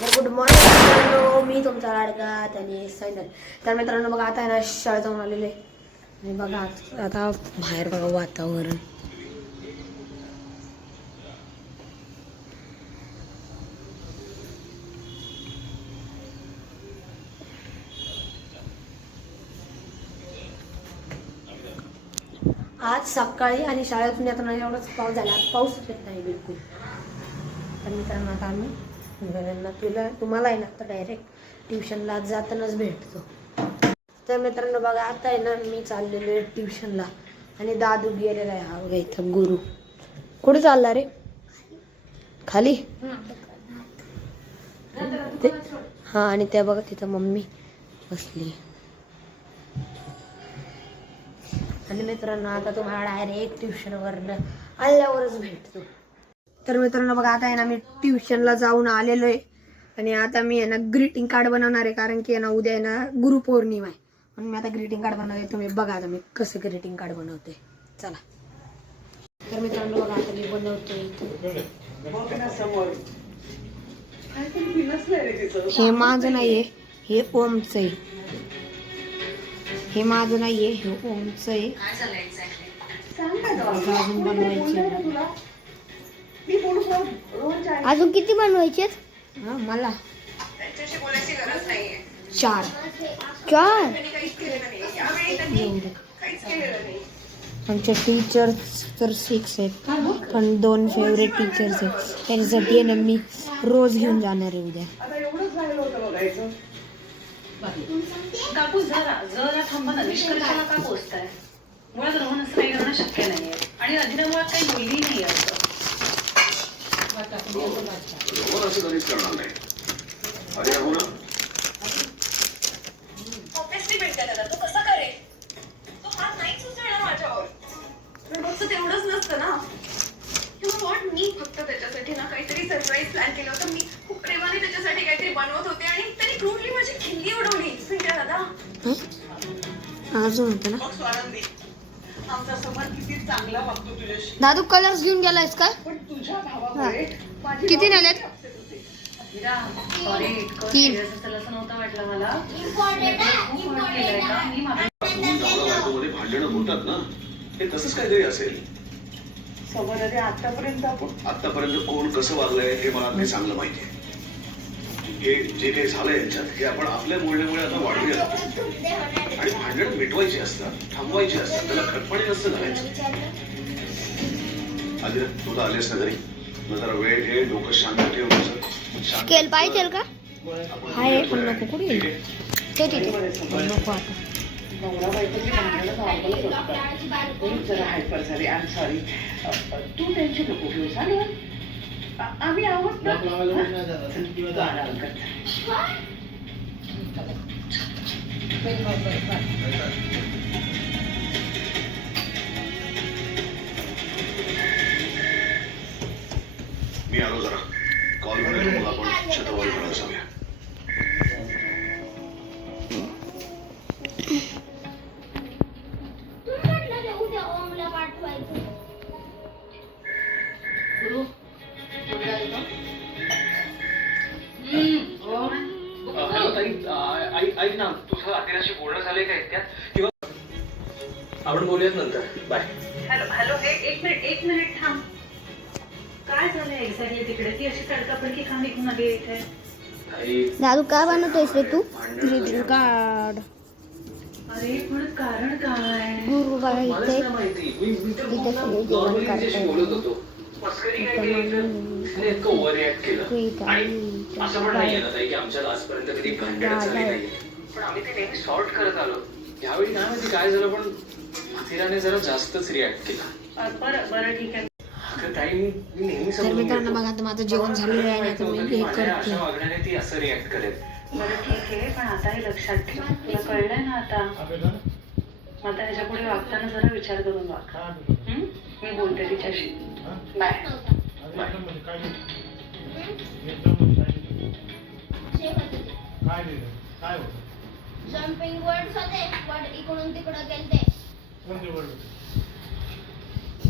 Good morning मित्रांनो, मी तुमचा लाडका आणि सायनल. तर मित्रांनो बघा, आता आहे ना शाळेत जाऊन आलेले आणि बघा आता बाहेर बघा वातावरण. आज सकाळी आणि शाळेतून येताना एवढाच पाऊस झाला. पाऊसच येत नाही बिलकुल. तर मित्रांनो आता आम्ही तुम्हाला आहे ना आता डायरेक्ट ट्युशनला जातानाच भेटतो. तर मित्रांनो बघा, आता आहे ना मी चाललेलो आहे ट्युशनला आणि दादू गेलेला आहे. हा बघा इथं गुरु. कुठे चालला रे? खाली. हा, आणि त्या बघा तिथं मम्मी बसली. आणि मित्रांनो आता तुम्हाला डायरेक्ट ट्युशनवरनं आल्यावरच भेटतो. तर मित्रांनो बघा, आता आहे ना मी ट्युशनला जाऊन आलेलो आहे आणि आता मी आहे ना ग्रीटिंग कार्ड बनवणार आहे, कारण की आहे ना उद्या आहे ना गुरुपौर्णिमा आहे. म्हणून मी आता ग्रीटिंग कार्ड बनवते. तुम्ही बघा आता मी कसं ग्रीटिंग कार्ड बनवते. चला. तर मित्रांनो बघा, आता मी बनवते. हे माझं नाहीये, हे ओमचं आहे. हे माझं नाहीये, हे ओमचं आहे. अजून बनवायचे. अजून किती बनवायचे? हा मला 4 आमच्या टीचर्स तर 6 आहेत, पण 2 फेवरेट टीचर्स आहेत. त्यांच्यासाठी आहे ना मी रोज घेऊन जाणार आहे उद्या. काकू जरा जरा थांबा ना, निष्कर्षाला का पोहोचताय? मुळात रोहन असं काही करणं शक्य नाहीये आणि अजिना मुळात काही बोलली नाही असं. असं कधीच करणार नाही. अरे हो ना, ऑब्विसली भेटते त्याला. तो कसा करेल? तो हात नाही सुचणार माझ्यावर. पण रोजचं तेवढंच नसतं ना. वॉट, मी फक्त त्याच्यासाठी ना काहीतरी सरप्राईज प्लॅन केलं होतं. मी खूप प्रेमाने त्याच्यासाठी काहीतरी बनवत होते आणि त्यांनी क्रूरली माझी खिल्ली उडवली. भेटते दादा. अजून होतं ना मग स्वानंदी, आमचा समाज किती चांगला वागतो तुझ्याशी. दादू, कलर्स घेऊन गेलायस का? पण तुझ्या भावामुळे माझी किती भावना नेलेत? upset होते. सॉरी, इतकं 3. serious असेल असं नव्हतं वाटलं मला. खूप हर्ट केलंय का? मी मध्ये भांडणं होतात ना, हे तसंच काहीतरी असेल. समोर आतापर्यंत कोण कसं वागलंय हे मला अगदी चांगलं माहिती आहे. हे जे काही झालंय यांच्यात, हे आपण आपल्या बोलण्यामुळे आता वाढूया. आणि भांडणं मिटवायची असतात, थांबवायची असतात, त्याला खटपणी नसतं घालायचं. आधी तुला आलेस ना घरी, मग जरा वेळ घे, डोकं शांत ठेव. स्केल पाहिजे का? हाय, पण नको. कुठे गेली? ते तिथे नको आता. नवरा बायकोची भांडणं नॉर्मलच असतात. तू जरा हायपर झाली. I am sorry. तू टेन्शन नको घेऊ. चालेल, आम्ही आहोत ना. तू आराम कर. मी आलो, जरा कॉल करायला मला आपण छत्रवारी करायला जाऊया. गुरु, हॅलो ताई, ऐक ना, तुझं अतिराशी बोलणं झालंय का इतक्यात? किंवा आपण बोलूयात नंतर. बाय. हॅलो, एक मिनिट थांब. काय झालंय एक्झॅक्टली तिकडे? ती अशी तडकाफडकी का निघून आली इथे? दादू काय बनवतोयस रे तू? Greeting card. अरे पण कारण काय? गुरु बघा मलाच इथे नाही माहिती. मी तर इथे सगळे जेवण नॉर्मली तिच्याशी करतायत. बोलत होतो. मस्करी काय केली तर इतकं ओव्हर रिॲक्ट केलं. आणि असं पण नाहीये ना ताई की आमच्यात आजपर्यंत कधी भांडणच झाली नाहीये. पण आम्ही ते नेहमी सॉर्ट करत आलो. यावेळी काय माहिती काय झालं, पण अथिराने जरा जास्तच रिॲक्ट केला. बरं ठीक आहे. अगं ताई, मी नेहमी तर समजून मित्रांनो घेतो. बघा, आता माझं जेवण झालेलं आहे ना, तुम्ही हे माझ्या करते. अशा वागण्याने ती असं रिॲक्ट करेल. बरं ठीक आहे, पण आताही लक्षात ठेव. तुला कळलंय ना आता? आता ह्याच्या पुढे वागताना जरा विचार करून वाग. मी बोलते तिच्याशी. बाय. जम्पिंग वर्ड्स होते, पण इकडून तिकडं गेलते.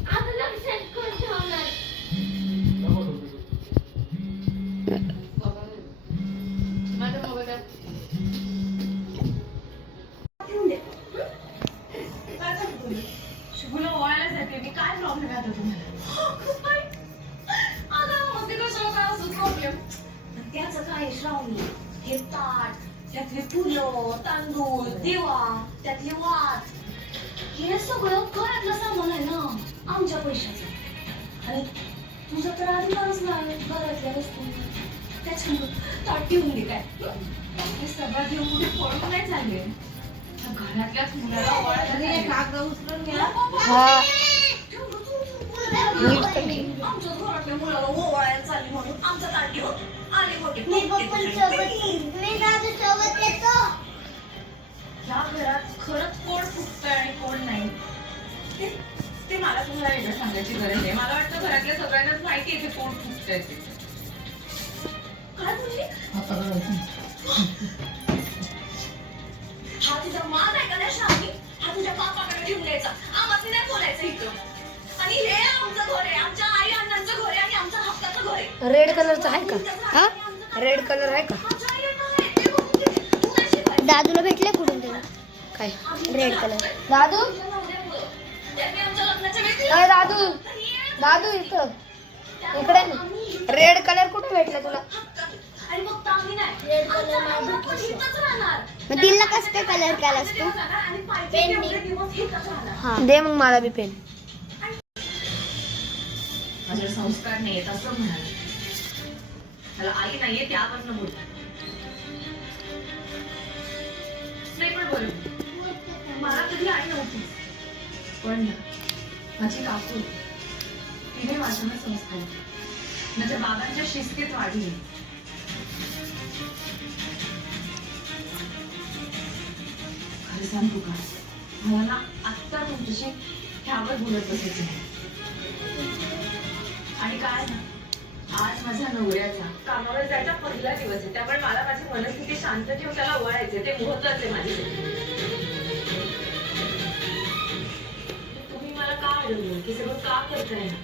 आता लक्षात कोण ठेवणार? त्याचं काय श्रावणी, हे ताट, त्यातली फुलं, तांदूळ, दिवा, त्यातली वात, हे सगळं घरातलं सामान आहे ना, आमच्या पैशाचं. आणि तुझं तर अधिकारच नाही घरातल्या वस्तू, त्याच्यामुळे ताट ठेवून दे काय. हे सगळं घेऊन कुठे पळून नाही चालले. घरातल्याच मुलाला हा आमच्या घरातल्या मुलाला ओवाळायला चालली म्हणून आमचा ताट घेऊन आले होते. या घरात खरंच कोण फुटतंय आणि कोण नाही ते मला तुम्हाला वेगळं सांगायची गरज आहे. मला वाटतं घरातल्या सगळ्यांनाच माहिती आहे ते कोण फुटतंय ते. काय बोलली? हा तुझा मान आहे का नाही श्रावणी? हा तुझ्या बापाकडे ठेवून द्यायचा. आम्हाला नाही बोलायचं इथं. आणि हे आमचं घर आहे, आमच्या आई अण्णांचं घर आहे आणि आमच्या हक्काचं घर आहे. रेड कलरचा आहे का? हा रेड कलर आहे का? आमच्या आई अण्णा आहे, ते बघून घे. तू नाही शिकायचं. दादूला भेटले कुठून ते काय रेड कलर दादू त्यांनी आमच्या लग्नाच्या वेळी अरे दादू दादू इथं इकडे ना. रेड कलर कुठे भेटला तुला? आणि मग आम्ही नाही रेड कलर आमचा नवरा पण इथंच राहणार. मग दिलला कसं काय कलर केलास तू? आणि पाहिजे तेवढे दिवस इथंच राहणार. हा दे मग मला बी पेन. माझे संस्कार नाहीयेत असं म्हणाले. मला आई नाहीये त्यावरनं बोल नाही. पण बरोबर मला कधी आई नव्हती, पण माझी काकू तिने माझ्यावर संस्कार माझ्या बाबांच्या शिस्तीत वाढली. खरं सांगू का, मला ना आत्ता तुमच्याशी ह्यावर बोलत बसायचं नाही. आणि काय ना, आज माझ्या नवऱ्याचा कामावर जायचा पहिला दिवस आहे, त्यामुळे मला माझी मनस्थिती शांत ठेवून त्याला वळायचे ते महत्वाचे आहे माझ्यासाठी. तुम्ही मला का अडवलं की सगळं का करताय ना,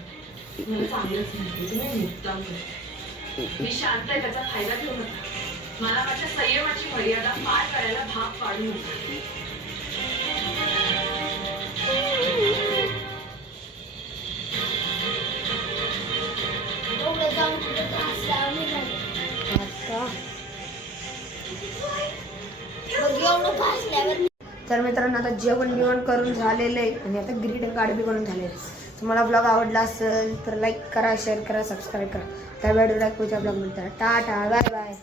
मला चांगलंच माहिती. तुम्ही मुद्दाम करता. मी शांत आहे त्याचा फायदा घेऊ नका. मला माझ्या संयमाची मर्यादा पार करायला भाग पाडू नका. एवढं जाऊन कुठं त्रास लावून झाले. आता मग एवढं भासल्यावर तर मित्रांनो आता जेवण बिवण करून झालेलं आहे आणि आता ग्रीटिंग कार्ड बी करून झालेलं आहे. तुम्हाला ब्लॉग आवडला असेल तर लाईक करा, शेअर करा, सबस्क्राईब करा. त्या व्हिडिओला पुढच्या ब्लॉग मध्ये टाटा बाय बाय.